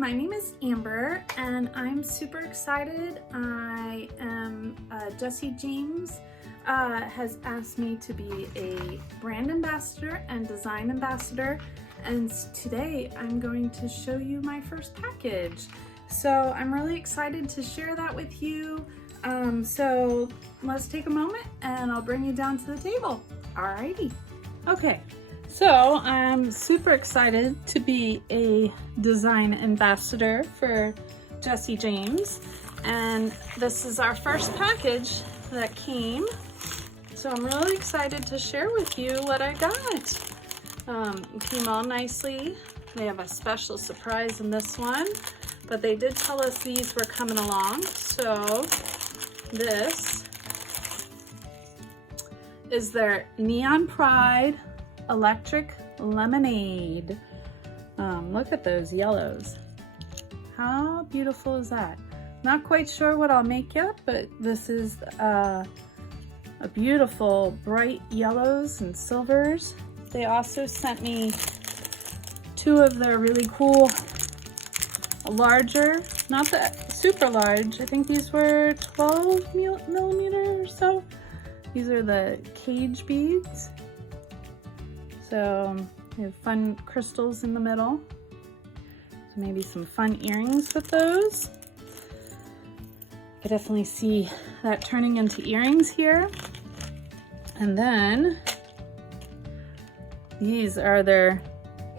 my name is Amber and I'm super excited. I am Jesse James has asked me to be a brand ambassador and design ambassador, and today I'm going to show you my first package. So I'm really excited to share that with you. So let's take a moment and I'll bring you down to the table. Alrighty. Okay. So I'm super excited to be a design ambassador for Jesse James, and this is our first package that came. So I'm really excited to share with you what I got. It came all nicely. They have a special surprise in this one, but they did tell us these were coming along. So this is their Neon Pride Electric Lemonade. Look at those yellows. How beautiful is that? Not quite sure what I'll make yet, but this is a beautiful bright yellows and silvers. They also sent me two of their really cool larger, not that super large. I think these were 12 millimeter or so. These are the cage beads. So they have fun crystals in the middle. So maybe some fun earrings with those. I can definitely see that turning into earrings here. And then these are their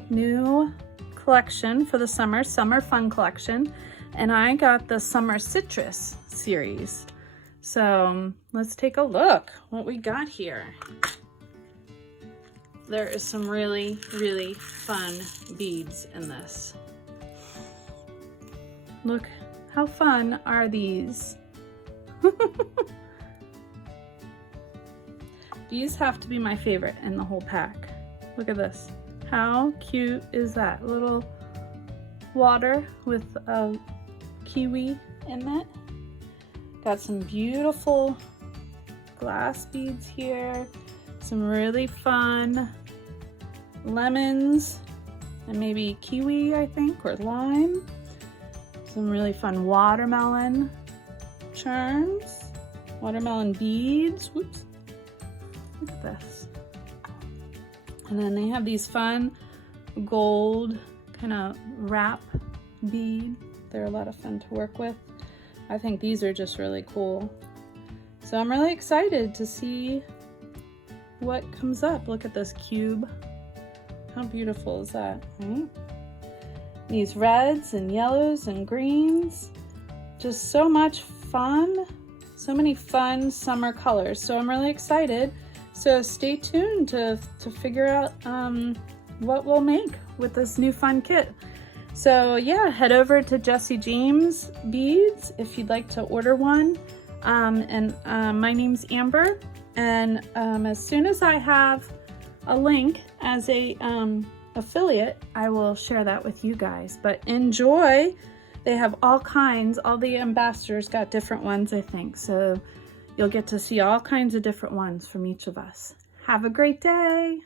new collection for the summer fun collection. And I got the Summer Citrus series. So let's take a look what we got here. There is some really, really fun beads in this. Look, how fun are these? These have to be my favorite in the whole pack. Look at this. How cute is that? A little water with a kiwi in it. Got some beautiful glass beads here. Some really fun lemons and maybe kiwi, I think, or lime. Some really fun watermelon charms, watermelon beads. Whoops. Look at this. And then they have these fun gold kind of wrap bead. They're a lot of fun to work with. I think these are just really cool. So I'm really excited to see what comes up. Look at this cube. How beautiful is that, right? These reds and yellows and greens. Just so much fun. So many fun summer colors. So I'm really excited. So stay tuned to figure out what we'll make with this new fun kit. So yeah, head over to Jesse James Beads if you'd like to order one. My name's Amber. And as soon as I have a link as a affiliate, I will share that with you guys. But enjoy. They have all kinds. All the ambassadors got different ones, I think. So you'll get to see all kinds of different ones from each of us. Have a great day.